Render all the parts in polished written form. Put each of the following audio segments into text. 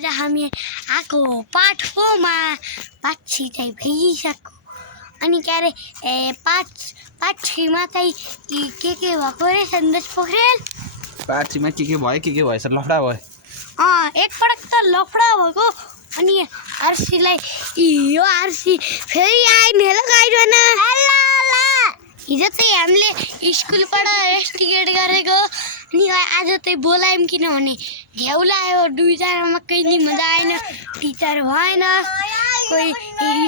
आज हामी आएको पाठ 4 मा पाठ 6 चाहिँ भइसक्यो अनि के अरे पाठ 6 मा चाहिँ के भएको रे सन्देश पोखरेल पाठ 6 मा के भयो सर लफडा भयो एक पटक त लफडा भएको अनि आरसीलाई यो आरसी फेरि आइन हेलो गाइजन हिजो चाहिँ हामीले स्कुलबाट रेस्टिकेट गरेको अनि आज चाहिँ बोलायौँ किनभने घ्याउ लाग्यो दुईजनामा केही मजा आएन टिचर भएन कोही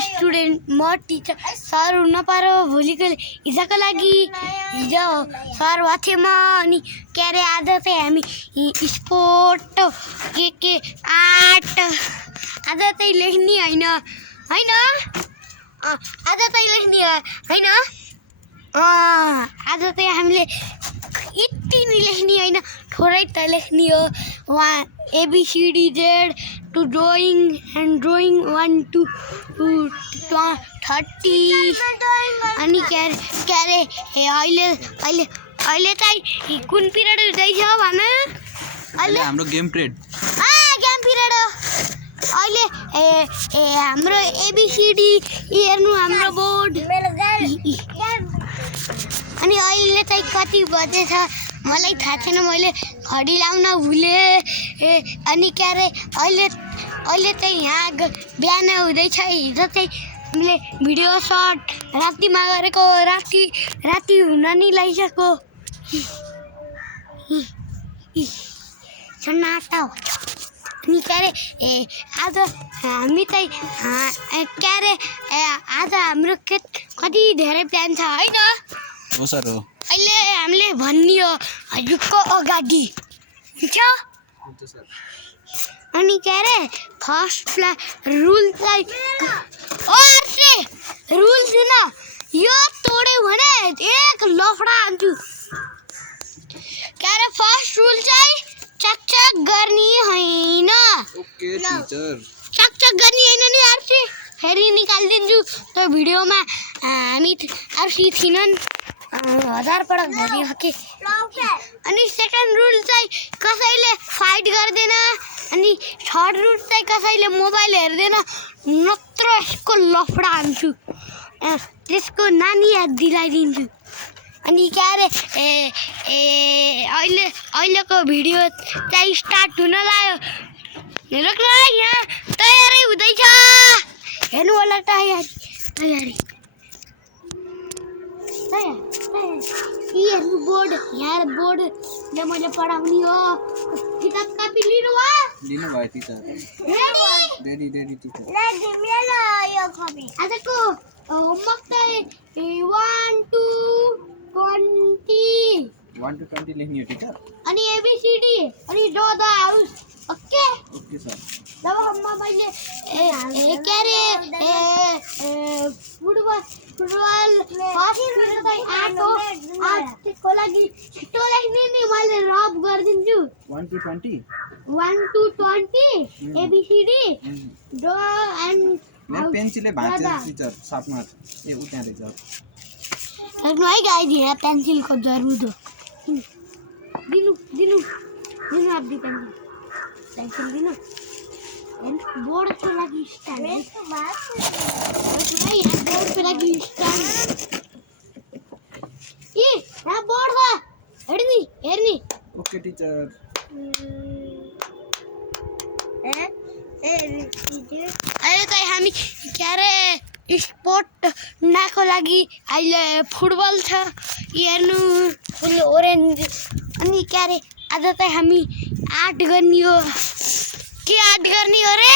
स्टुडेन्ट म टिचर सर हुन पारो भोलिको हिजोको लागि हिजो सर भएको थिएँ म अनि के अरे आज चाहिँ हामी स्पोर्ट के आर्ट आज चाहिँ लेख्ने होइन आज चाहिँ लेख्ने होइन आज चाहिँ हामीले यति नै लेख्ने होइन थोरै त लेख्ने हो वहाँ ABCD to drawing and drawing 1 to 30 अनि के अरे अहिले चाहिँ कुन पिरियड हुँदैछ भन अहिले हाम्रो गेम पिरियड गेम पिरियड हो अहिले हाम्रो ABCD हेर्नु हाम्रो बोर्ड अनि अहिले चाहिँ कति बजेछ मलाई थाहा छैन मैले घडी लाउन भुलेँ अनि के अरे अहिले चाहिँ यहाँ बिहान हुँदैछ हिजो चाहिँ हामीले भिडियो सर्ट रातिमा गरेको राति हुन नि लागिसक्यो सन्नाटा हो अनि के अरे आज हामी चाहिँ के अरे आज हाम्रो कति धेरै प्लान छ होइन हो सर हो अहिले हामीले भन्ने हो हजुरको अगाडि हुन्छ अनि के अरे फर्स्ट रुल चाहिँ रुल छैन यो तोड्यो भने एक लफडा हान्छु के अरे फर्स्ट रुल चाहिँ चकचक गर्ने होइन ओके टिचर चकचक गर्ने होइन नि आरसी फेरि निकालिदिन्छु त्यो भिडियोमा हामी आरसी थिएनन् 1000 पटक भनियो कि अनि सेकेन्ड रुल चाहिँ कसैले फाइट गर्दैन अनि थर्ड रुल चाहिँ कसैले मोबाइल हेर्दैन नत्र यसको लफडा हान्छु त्यसको नानी याद दिलाइदिन्छु अनि के अरे अहिलेको भिडियो चाहिँ स्टार्ट हुन लाग्यो हेर्नु यहाँ तयारी हुँदैछ हेर्नु होला तयारी हेर्नु बोर्ड यहाँ बोर्डले मैले पढाउने हो किताब कपी लिनु भयो टिचर रेडी टिचर आजको होमवर्क चाहिँ 1 to 20 लेख्ने हो टिचर अनि ABCD अनि draw the house okay sir जब मैले के अरे फुटबल त्यसको लागि छिटो लेख्ने नि मैले रब गरिदिन्छु 1 to 20 ABCD draw and पेन्सिलले भाँच्छ teacher सापमा ए उ त्यहाँ रहेछ हेर्नु है गाइज यहाँ पेन्सिलको जरुरत हो दिनु अब्दी पेन्सिल दिनु बोर्डको लागि स्ट्यान्ड बोर्डको लागि स्ट्यान्ड यहाँ बोर्ड छ हेर्ने ओके टिचर अहिले चाहिँ हामी के अरे स्पोर्ट नाको लागि अहिले फुटबल छ हेर्नु ओरेन्ज अनि के अरे आज चाहिँ हामी आर्ट गर्ने हो के आर्ट गर्ने हो रे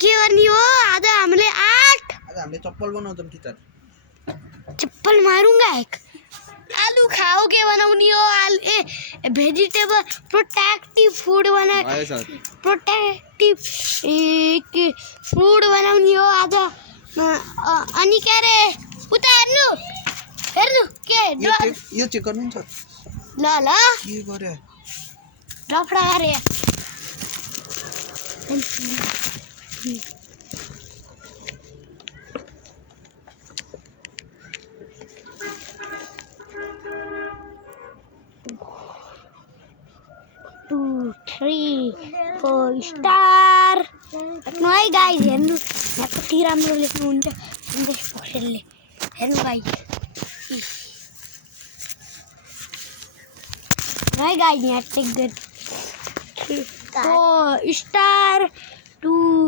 के गर्ने हो आज हामीले चप्पल बनाउँछौँ टिचर चप्पल मारूंगा एक आलू खाओगे बनाउने हो vegetable protective food protective food बनाउने हो आज अनि के अरे उता हेर्नु के यो चेक गर्नुहुन्छ ल के गरे डफडा गरे 2, 3 स्टार हेर्नु है गाइज हेर्नु यहाँ कति राम्रो लेख्नुहुन्छ सन्देश पोखरेलले हेर्नु गाइज है गाइज यहाँ चेक गर्नु स्टार 2082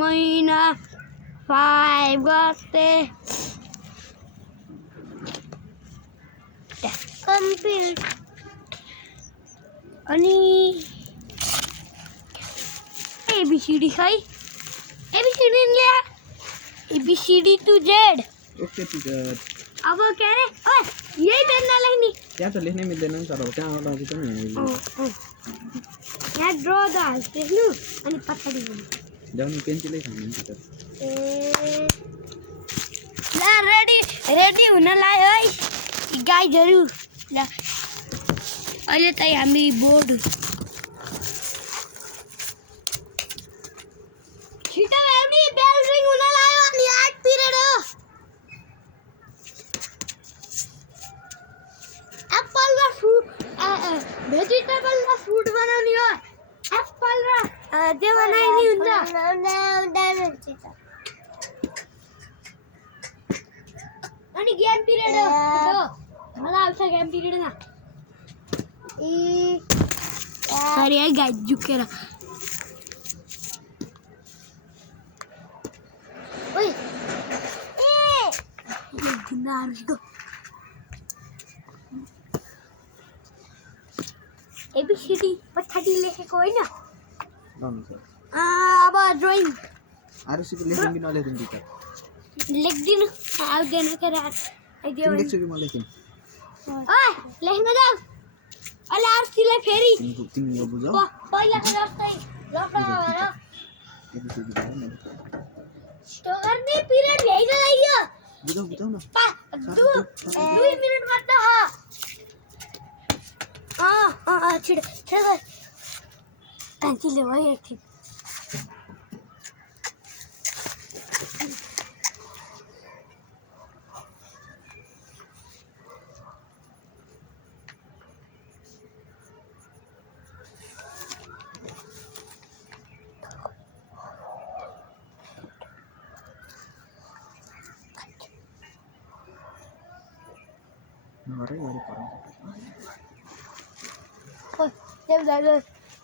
महिना 5 गते कम्प्लिट अनि एबीसीडी है एबीसीडी ल्या A B C D to Z okay teacher अब क्या अरे ओए यही पेनले लेख्ने त्यहाँ त लेख्नै मिल्दैन नि सर अब त्यहाँ अगाडि पनि यहाँ ड्र द लेख्नु अनि पछाडि जाउँ पेन्सिलै छैन नि टीचर ल रेडी रेडी हुन लाग्यो है गाइजहरू ल अहिले चाहिँ हामी बोर्ड छिटो हेर्ने बेल रिङ हुन लाग्यो अनि 8 पिरियड हो एप्पल र फ्रुट भेजिटेबल र फ्रुट बनाउने हो एप्पल र त्यो बनाइने हुन्छ अनि गेम पिरियड हो मजा आउँछ गेम पिरियडमा सरी है गाइस झुकेर ओइ गुन्डाहरुको एबीसीडी पछाडि लेखेको हैन अब ड्राइङ आरसी को लेख्दिन कि नलेख्दिन टीचर लेख्दिनु आउँदैन के रात आइदियो लेख्छु कि म लेख्दिन ओइ लेख्न जाऊ अहिले आरसीलाई फेरि तिमी यो बुझौ पहिलाको जस्तै लफडा भएर स्टोर गर्ने पिरियड भ्याइन लाग्यो बुझौ बुझौ न 2 मिनेट मात्र छिटो छिटो कान्छीले भयो एकछिन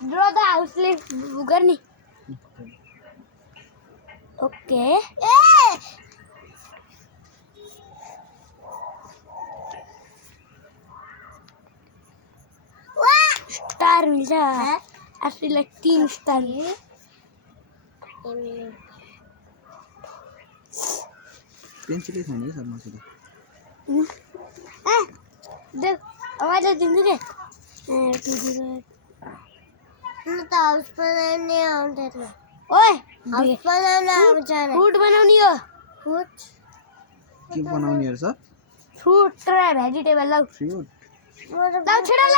ड्र द हाउसले गर्ने ओके स्टार मिल्छ आफूलाई 3 स्टार पेन्सिलै छैन है सर मसँग देख आवाज दिनु के हाउस बनाउने आउँदैन ओए हाउस बनाउन आउँछ फ्रुट बनाउने हो फ्रुट के बनाउने हो सर फ्रुट र भेजिटेबल लौ फ्रुट लौ छिटो ल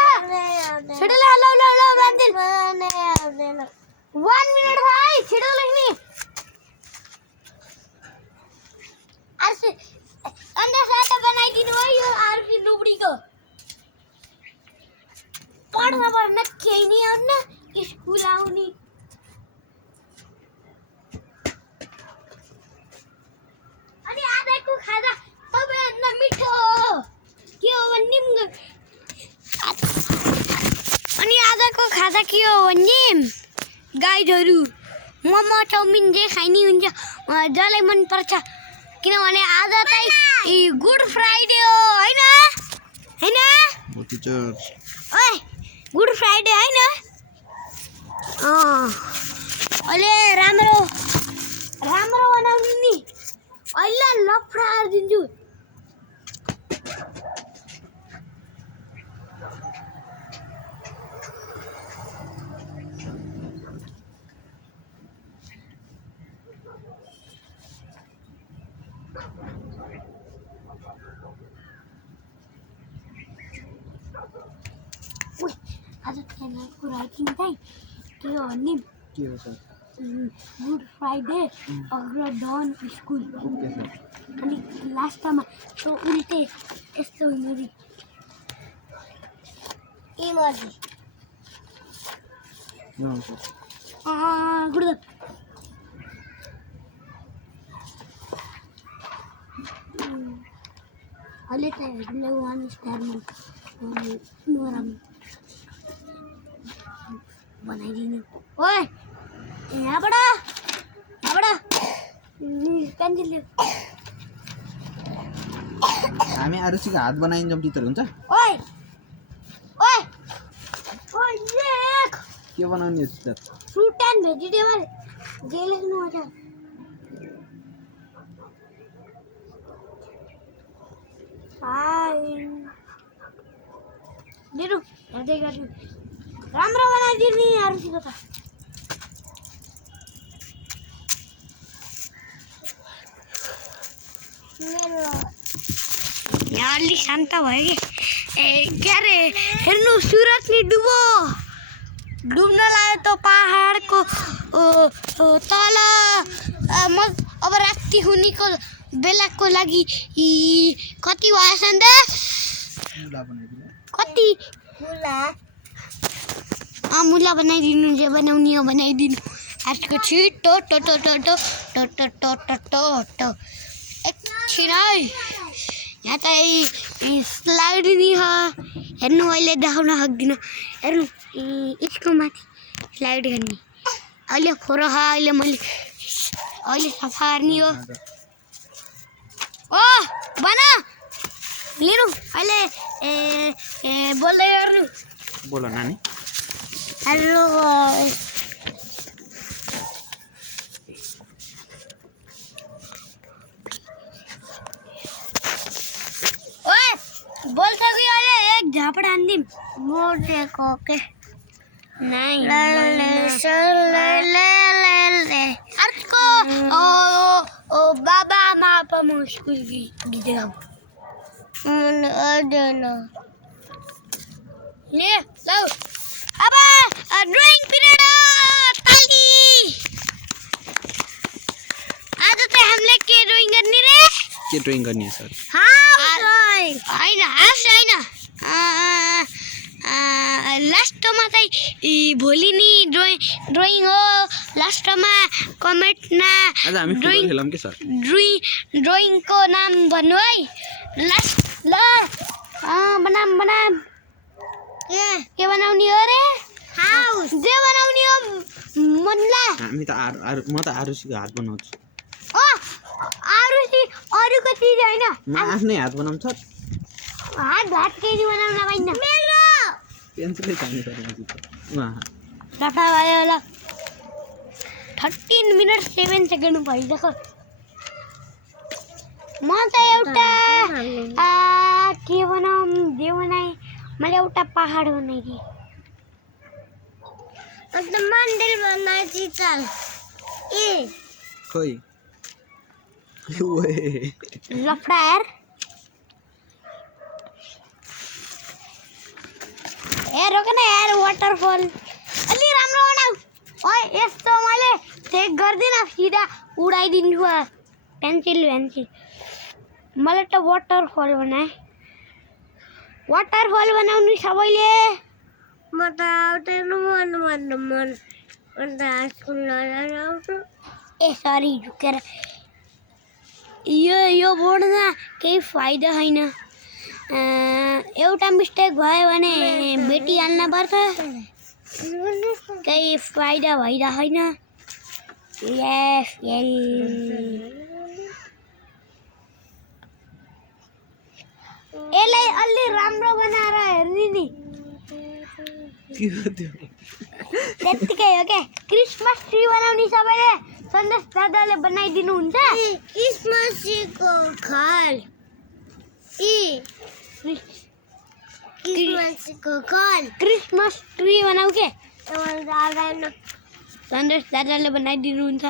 लौ रान्दिल 1 मिनेट भाइ छिटो लेख्ने आरसी अन्य साटा बनाइदिनु है यो आरसी लुबडीको पढ्न पर्न केही नि आउन स्कुल आउने अनि आजको खाजा सबैभन्दा मिठो हो के हो भने अनि आजको खाजा के हो भने गाइजहरू मोमो चाउमिन जे खाइनी हुन्छ जसलाई मन पर्छ किनभने आज चाहिँ गुड फ्राइडे हो हैन हैन टीचर ओए गुड फ्राइडे हैन अहिले राम्रो राम्रो बनाउने नि अहिले लफडा दिन्छु आज को राइटिङ चाहिँ के हो भने के हो सर गुड फ्राइडे अग्र डन स्कुल ओके सर अनि लास्टमा त्यो उल्टे यस्तो इमोजी गुड अहिले त हेर्ने 1 स्टारमा नराम्रो बनाइदिनु ओए यहाँबाट पेन्सिल ल्याऊ हामी आरुषीको हात बनाइन्छ टिचर हुन्छ ओए ओए ओए लेख के बनाउने टिचर फ्रुट एन्ड भेजिटेबल जे लेख्नु छ दिनु हेर्दै गर्छु राम्रो बनाइदिने आरुषीको त यहाँ अलि शान्त भयो कि के अरे हेर्नु सुरज नि डुब्न लाग्यो त पहाडको तल अब राति हुनेको बेलाको लागि कति भयो सन्देश कति मुला बनाइदिनु जे बनाउने हो बनाइदिनु आजको छिटो टो टो टो टो टो टो टो टो टो टो एकछिन है यहाँ त स्लाइड नि हेर्नु अहिले देखाउन सक्दिनँ हेर्नु यसको माथि स्लाइड गर्ने अहिले फोरो अहिले मैले अहिले सफा गर्ने हो ओ बना लिनु अहिले बोल्दै गर्नु बोल नानी हेलो ओए बोल सकी अहिले एक झापड हान्दिम मोटेको के नहीं अर्को ओ बाबा आमा म स्कुल गीत गाउँ ले लौ अब ड्राइङ पिरियड ताली आज त हामीले के ड्राइङ गर्ने रे के ड्राइङ गर्ने सर होइन हास होइन लास्टमा चाहिँ भोलि नि ड्राइङ हो लास्टमा कमेन्टमा आज हामी फुटबल खेलौँ के सर ड्राइङको नाम भन्नु है लास्ट ल बनाम के बनाउने हो रे हाउस जे बनाउने हो मनला हामी त म त आरुषीको हात बनाउँछु ओ आरुषी अरूको चिज होइन म आफ्नै हात बनाउँछ हात केही बनाउन पाइन्न मेरो पेन्सिलै चाहिन्छ सफा भयो ल 13 मिनट 7 सेकेन्ड भइसक्यो म त एउटा के बनाऊँ जे बनाएँ मैले एउटा पहाड बनाइदिएँ अन्त मन्दिर बनाइदिए चल खोइ लफडा यार रोक न यार वाटरफल अलि राम्रो बनाऊ ओए यस्तो मैले चेक गर्दिन सिधा उडाइदिन्छु पेन्सिल मलाई त वाटरफल बनाए वाटरफल बनाउनु सबैले म त आउँदैन मन ए सरी झुकेर यो बोर्डमा केही फाइदा छैन एउटा मिस्टेक भयो भने भेटिहाल्न पर्छ केही फाइदा भइदा छैन यसलाई अलि राम्रो बनाएर हेर्ने नि त्यतिकै हो क्या क्रिसमस ट्री बनाउने सबैले सन्देश दादाले बनाइदिनुहुन्छ क्रिसमस ट्रीको घर क्रिसमस ट्री बनाऊ के सन्देश दादाले बनाइदिनुहुन्छ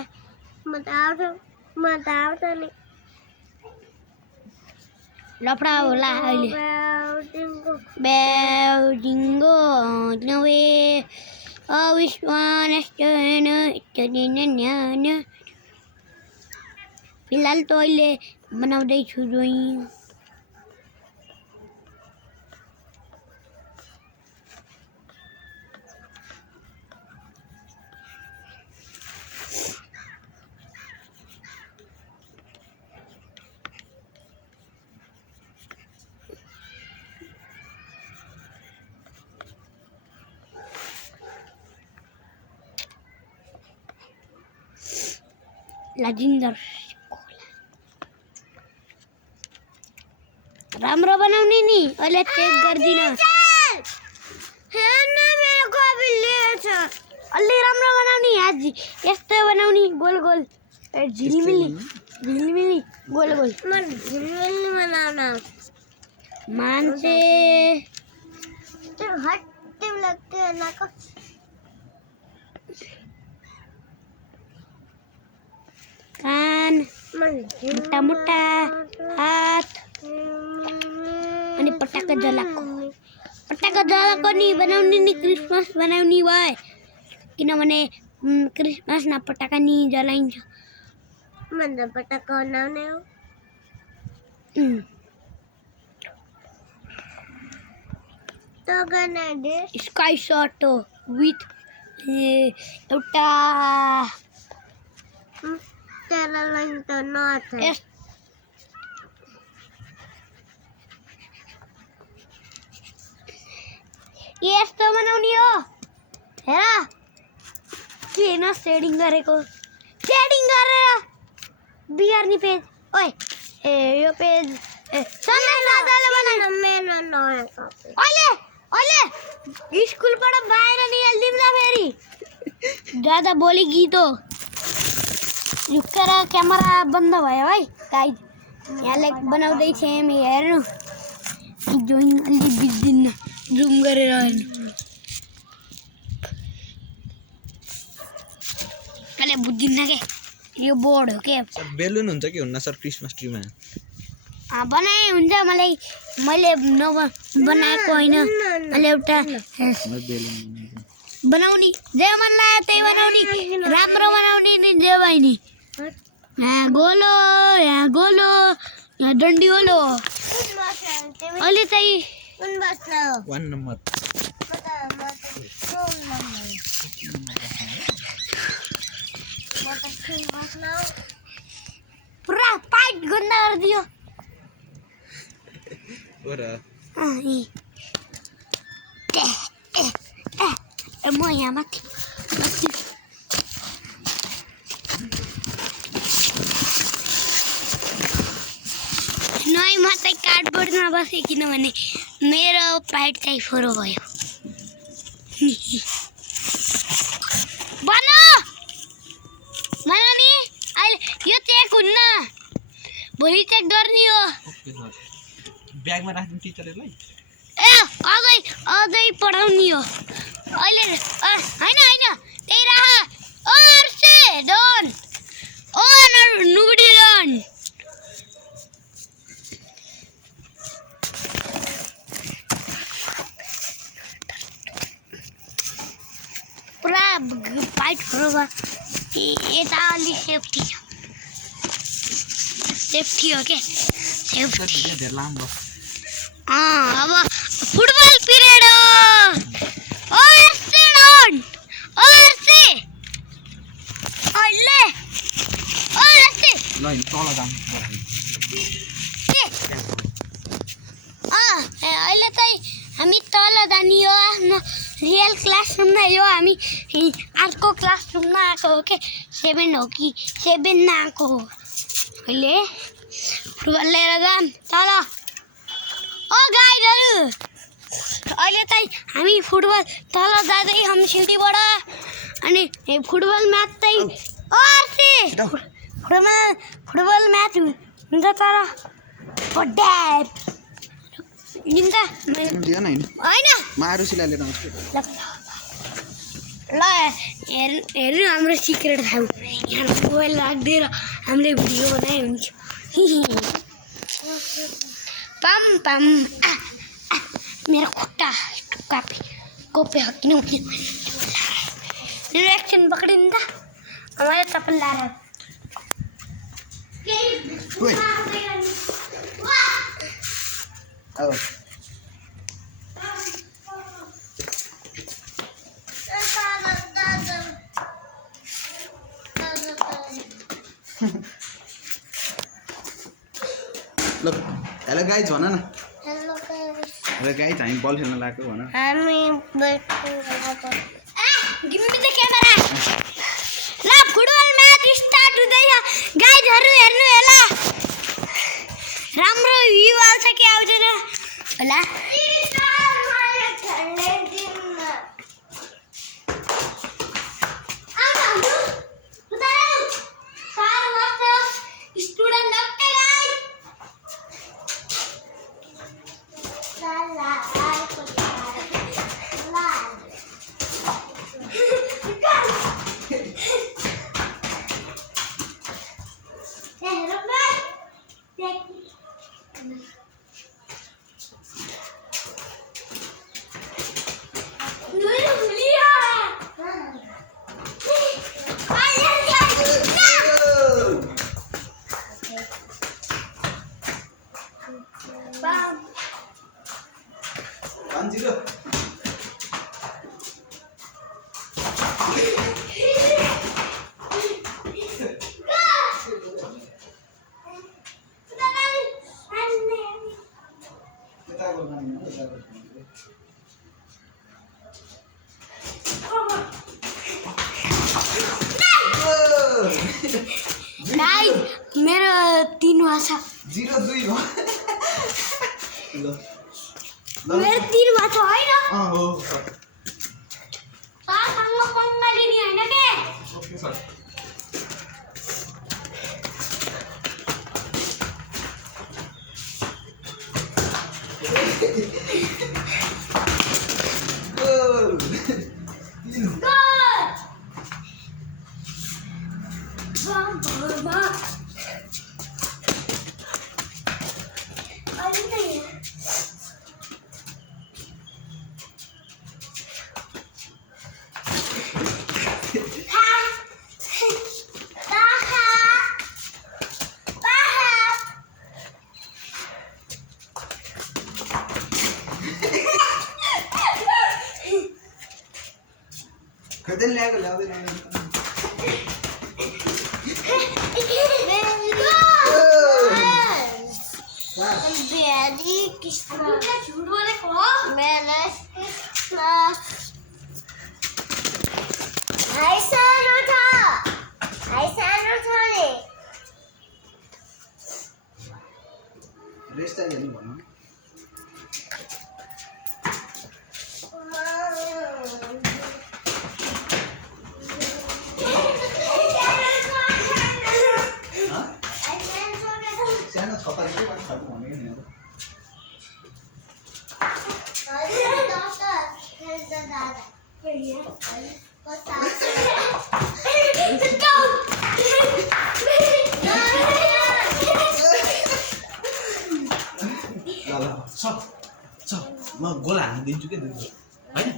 म त आउँछ नि लफडा होला अहिले ब्याउजिङ्गो नवे अविश्वास फिलहाल त अहिले बनाउँदैछु ड्रइङ। लाजिन्दर राम्रो बनाउने नि, अहिले चेक गर्दिन। अलि राम्रो बनाउने, आज यस्तो बनाउने, गोल गोल झिलिमिली झिलिमिली गोल गोल झिलिमिली बनाउन मान्छे हट्टे लाग्छ नाको। कान मोटा मोटा हात अनि पटाका जलाएको नि बनाउने नि क्रिसमस बनाउने भयो, किनभने क्रिसमसमा पटाका नि जलाइन्छ। भन्दा पटाका बनाउने हो। स्काई शॉट विथ एउटा यस्तो बनाउने हो। हेर किन सेडिङ गरेको, सेडिङ गरेर बिगार्ने पेज। ओए ए यो पेज अहिले स्कुलबाट बाहिर निकालिदिउँला फेरि। ज्यादा बोली गीतो झुक्केर क्यामेरा बन्द भयो है गाइज। यहाँले बनाउँदै थिएँ म, हेर्नु ड्रइङ अलि बिग्दिन्न, जुम गरेर हेर्नु। अहिले बुझ्दिन्न के यो बोर्ड हो के। बेलुन हुन्छ कि हुन्न सर क्रिसमस ट्रीमा? बनाए हुन्छ, मैले बनाएको होइन। मैले एउटा बनाउने जे मन लाग्यो त्यही बनाउने, राम्रो बनाउने नि जे भयो नि। यहाँ गोलो यहाँ डन्डी गोलो। अहिले चाहिँ 1 नम्बर पुरा पाइट गन्दा गरिदियो। म यहाँ माथि नै म चाहिँ कार्डबोर्डमा बसेँ, किनभने मेरो पाइट चाहिँ फोरो भयो। बनाउने अहिले यो चेक हुन्न, भोलि चेक गर्ने हो। ब्यागमा राख्दिनु टिचरलाई। ए अझै पढाउने हो अहिले। होइन त्यही राख। ओ अर्से डन ओ नुबडी डन। पुरा पाइट फोरो यता अलि सेफ्टी हो के, सेफ्टी। अब फुटबल पिरियड हो। अहिले चाहिँ हामी तल जाने हो, आफ्नो रियल क्लासरुममा यो हामी अर्को क्लासरुममा आएको हो के। 7 हो कि 7 आएको हो। अहिले फुटबल लिएर जाम तल। ओ गाइडहरू, अहिले चाहिँ हामी फुटबल तल जाँदै हामी सिँढीबाट। अनि फुटबल म्याच चाहिँ फुटबल म्याच हुन्छ तर लिन्छ होइन। ल हेर्नु हाम्रो सिक्रेट खाऊ, यहाँ मोबाइल राखिदिएर हामीले भिडियो बनाए हुन्छ। पम पम मेरो खुट्टा कोपे किन मेरो एक्सन पक्रिँदा मैले तपाईँ लाएर अब ल हेलो गाइज भन न हेलो गाइज हामी बल खेल्न लागेको भन गिम्बी द क्यामेरा ल फुटबल म्याच स्टार्ट हुँदैछ गाइजहरु हेर्नु होला राम्रो भ्यू आउँछ कि आउँदैन होला गाइस मेरो 3 भाषा 0-2 भयो ल मेरो 3 भाषा हैन हो तासँग पंगा लिने हैन के ओके सर कतै ल्याएको ल्याउँदैन रेस्ट हेर्नु भन्नु सानो छता के पनि खानु भनेको नि म गोल हान्न दिन्छु के दिन्छु हैन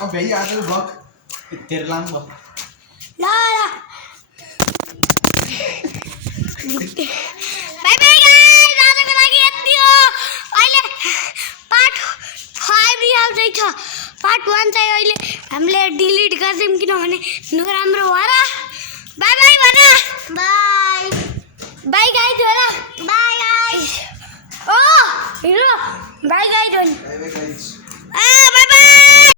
अब भ्याइ आज ब्लग तेरो लामो भयो ल बाइ बाइ गाइस आजको लागि यति हो अहिले पार्ट 5 आउँदैछ पार्ट 1 चाहिँ अहिले हामीले डिलिट गर्छौँ किनभने नराम्रो भएर बाइ बाइ भन बाइ बाइ गाइस होला बाइ गाइस ओ hello bye guys bye bye guys bye by